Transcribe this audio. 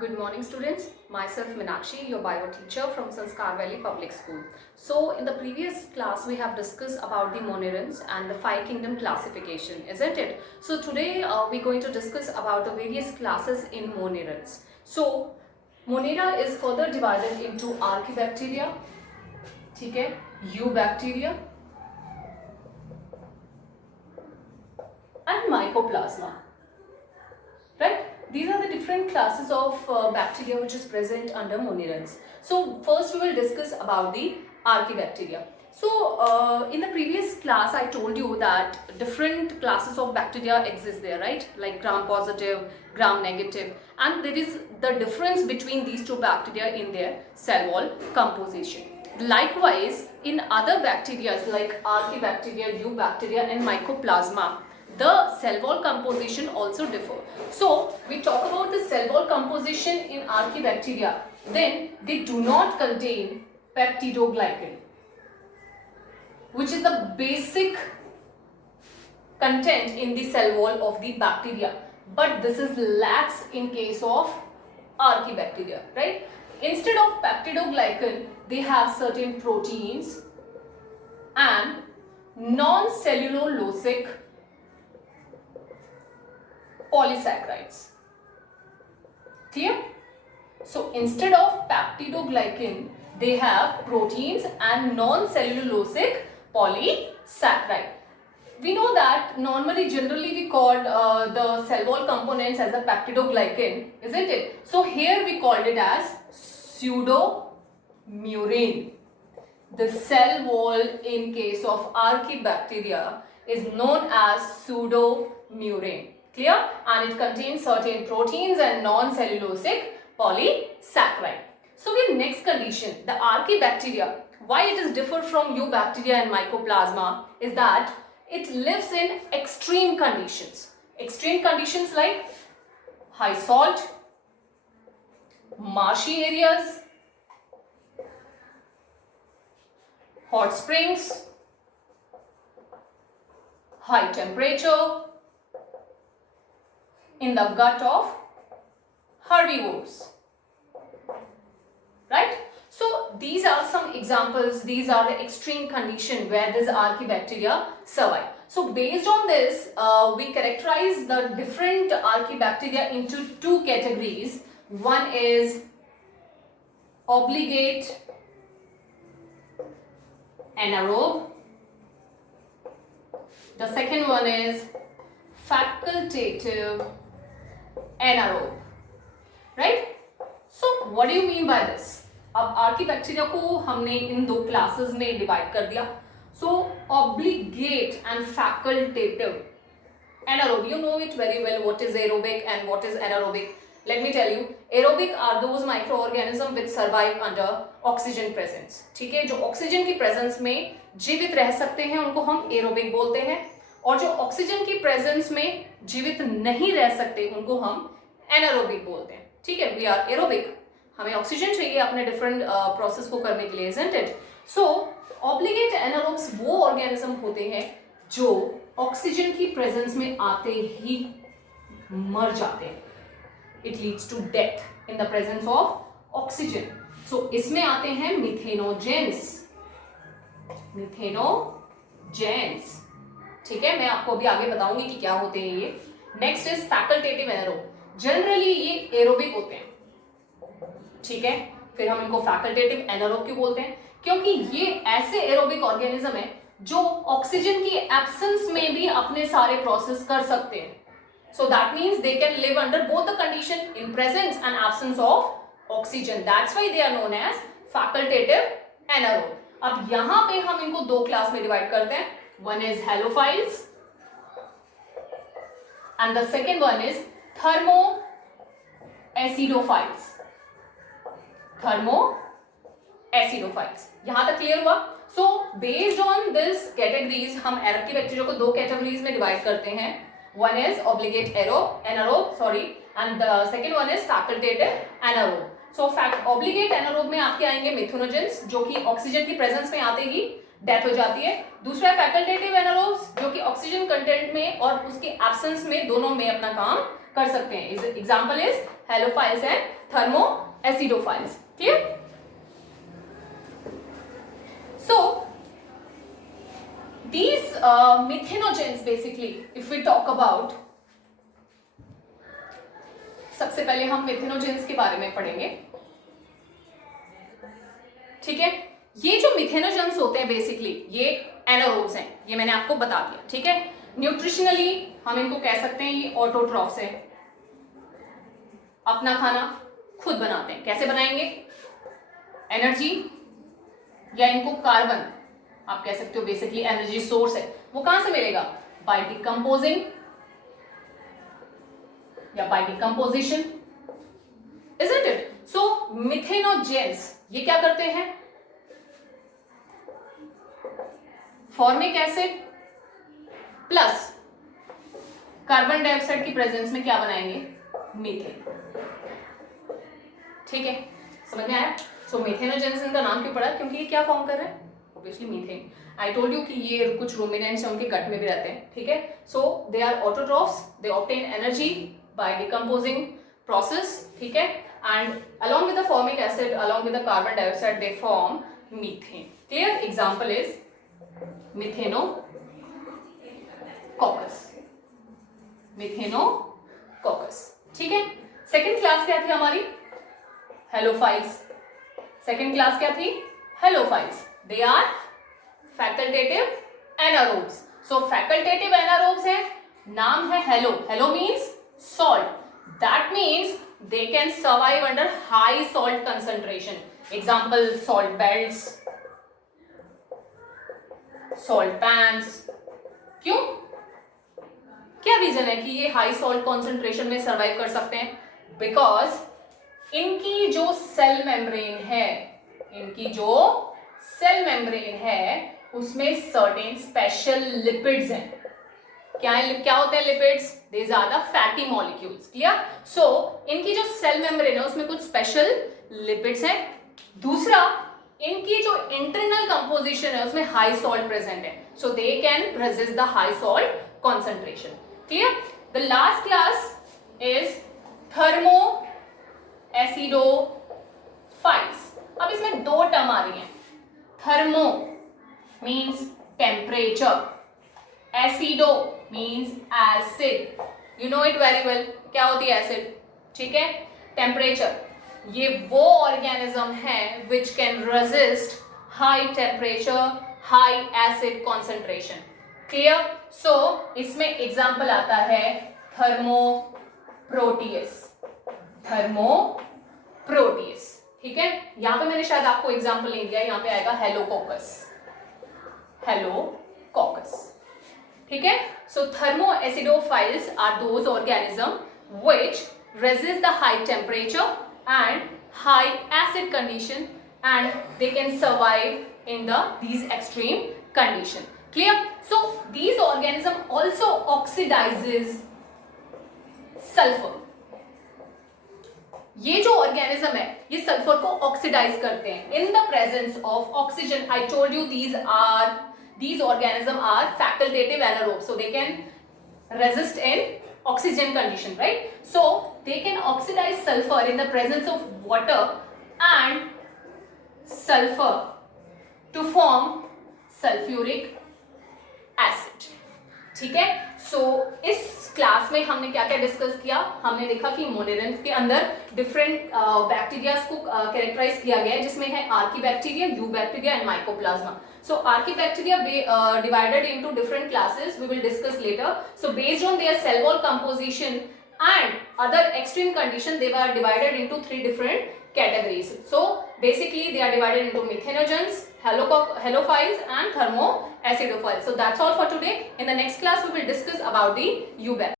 Good morning students, myself Meenakshi, your bio teacher from Sanskar Valley Public School. So in the previous class we have discussed about the monerans and the five kingdom classification, isn't it? So today we're going to discuss about the various classes in monerans. So Monera is further divided into archaebacteria, okay, eubacteria and mycoplasma. Right? These are the different classes of bacteria which is present under monerans. So first we will discuss about the archaebacteria. So in the previous class I told you that different classes of bacteria exist there, right? Like gram positive, gram negative, and there is the difference between these two bacteria in their cell wall composition. Likewise, in other bacteria like archaebacteria, eubacteria and mycoplasma, the cell wall composition also differ. So we talk about the cell wall composition in archaebacteria, then they do not contain peptidoglycan, which is the basic content in the cell wall of the bacteria, but this is lacks in case of archaebacteria, right? Instead of peptidoglycan, they have certain proteins and non-cellulosic polysaccharides. Clear? So instead of peptidoglycan, they have proteins and non-cellulosic polysaccharide. We know that generally we called the cell wall components as a peptidoglycan, isn't it? So here we called it as pseudomurine. The cell wall in case of archaebacteria is known as pseudomurine. Clear? And it contains certain proteins and non-cellulosic polysaccharide. So in next condition, the archaebacteria, why it is different from eubacteria and mycoplasma is that it lives in extreme conditions. Extreme conditions like high salt, marshy areas, hot springs, high temperature, in the gut of herbivores, right? So these are some examples, these are the extreme condition where this archaebacteria survive. So based on this, we characterize the different archaebacteria into two categories. One is obligate anaerobe. The second one is facultative anaerobe, right? So what do you mean by this? अब archaebacteria को हमने इन दो classes में divide कर दिया. So obligate and facultative anaerobe, you know it very well what is aerobic and what is anaerobic. Let me tell you, aerobic are those microorganisms which survive under oxygen presence. ठीक है, जो oxygen की presence में जीवित रह सकते हैं उनको हम एरोबिक बोलते हैं, और जो ऑक्सीजन की प्रेजेंस में जीवित नहीं रह सकते उनको हम एनारोबिक बोलते हैं. ठीक है, वी आर एरोबिक, हमें ऑक्सीजन चाहिए अपने डिफरेंट प्रोसेस को करने के लिए, isn't it? So obligate anaerobes वो ऑर्गेनिज्म होते हैं जो ऑक्सीजन की प्रेजेंस में आते ही मर जाते हैं. It leads to death in the presence of oxygen. So इसमें आते हैं मिथेनोजेंस. मिथेनोजेंस, ठीक है, मैं आपको अभी आगे बताऊंगी कि क्या होते हैं ये. Next is facultative anaerobe. Generally ये एरोबिक होते हैं, ठीक है. फिर हम इनको फैकल्टेटिव एनारोब क्यों बोलते हैं? क्योंकि ये ऐसे एरोबिक ऑर्गेनिज्म है जो ऑक्सीजन की एब्सेंस में भी अपने सारे प्रोसेस कर सकते हैं. So that means they can live under both the condition, in presence and absence of oxygen. That's why they are known as facultative anaerobe. अब यहां पे हम इनको दो क्लास में डिवाइड करते हैं. One is halophiles and the second one is thermoacidophiles. Thermoacidophiles. यहां तक क्लियर हुआ? So based on this categories हम आर्कीबैक्टीरिया को दो कैटेगरीज में डिवाइड करते हैं. One is obligate anaerobe, and the second one is facultative anaerobe. So obligate anaerobe में आपके आएंगे मिथेनोजेंस जो कि ऑक्सीजन की प्रेजेंस में आते ही डेथ हो जाती है. दूसरा फैकल्टेटिव एनारोब्स जो कि ऑक्सीजन कंटेंट में और उसके एब्सेंस में दोनों में अपना काम कर सकते हैं. Example is halophiles and thermoacidophiles. Clear? So these methanogens basically, if we talk about, सबसे पहले हम मिथेनोजेंस के बारे में पढ़ेंगे. ठीक है, ये जो मिथेनोजेंस होते हैं बेसिकली ये एनारोब्स हैं, ये मैंने आपको बता दिया. ठीक है, न्यूट्रिशनली हम इनको कह सकते हैं ये ऑटोट्रॉफ्स है, अपना खाना खुद बनाते हैं. कैसे बनाएंगे? एनर्जी या इनको कार्बन आप कह सकते हो बेसिकली एनर्जी सोर्स है, वो कहां से मिलेगा? बाय डिकम्पोजिंग या by decomposition. Isn't it? So methanogens ये क्या करते हैं? Formic acid plus carbon dioxide की प्रेजेंस में क्या बनाएंगे? मीथेन. ठीक है, समझ में आया? सो मिथेनोजेंस इनका नाम क्यों पड़ा? क्योंकि ये क्या फॉर्म कर रहे हैं? Obviously methane. I told you कि ये कुछ रूमिनेंट्स हैं, उनके गट में भी रहते हैं. ठीक है, so they are autotrophs, they obtain energy by decomposing process. ठीक है, and along with the formic acid, along with the carbon dioxide, they form methane. Clear? Example is methanococcus. Methanococcus. ठीक है, सेकेंड क्लास क्या थी हमारी? Halophiles. Second class क्या थी? Halophiles. They are facultative anaerobes. So facultative anaerobes है, नाम है halo. Halo means salt. That means they can survive under high salt concentration. Example, salt belts, salt pans. क्यों? क्या रीजन है कि ये हाई सॉल्ट कॉन्सेंट्रेशन में सर्वाइव कर सकते हैं? बिकॉज इनकी जो सेल मेम्ब्रेन है, इनकी जो सेल मेम्ब्रेन है उसमें सर्टेन स्पेशल लिपिड्स हैं. क्या होते हैं lipids? These are the fatty molecules. Clear? So इनकी जो सेल मेम्ब्रेन है उसमें कुछ स्पेशल लिपिड्स हैं. दूसरा, इनकी जो इंटरनल कंपोजिशन है उसमें हाई सॉल्ट प्रेजेंट है, so they can resist the high salt concentration. Clear? The last class is thermo acidophiles. अब इसमें दो टर्म आ रही हैं. Thermo means temperature, acido means acid. You know it very well. क्या होती है एसिड? ठीक है, टेम्परेचर. ये वो ऑर्गेनिज्म है which can resist high temperature, high acid concentration. Clear? So इसमें एग्जाम्पल आता है थर्मोप्रोटियस. थर्मोप्रोटियस. ठीक है, यहां पे मैंने शायद आपको एग्जाम्पल नहीं दिया, यहां पे आएगा हेलोकोकस. हेलोकोकस. ठीक है, so thermoacidophiles are those organisms which resist the high temperature and high acid condition and they can survive in these extreme condition. Clear? So these organisms also oxidizes sulfur. ये जो ऑर्गेनिज्म है ये सल्फर को oxidise करते हैं in the presence of oxygen. I told you these organisms are facultative anaerobes, so they can resist in oxygen condition, right? So they can oxidize sulfur in the presence of water and sulfur to form sulfuric acid. ठीक है, सो इस class में हमने क्या क्या discuss किया? हमने देखा कि मोनेरेंथ के अंदर डिफरेंट बैक्टीरियाज को कैरेक्टराइज किया गया है, जिसमें है Archie bacteria, you bacteria and mycoplasma. So archaebacteria divided into different classes. We will discuss later. So based on their cell wall composition and other extreme condition, they were divided into 3 different categories. So basically they are divided into methanogens, halophiles and thermoacidophiles. So that's all for today. In the next class we will discuss about the eubacteria.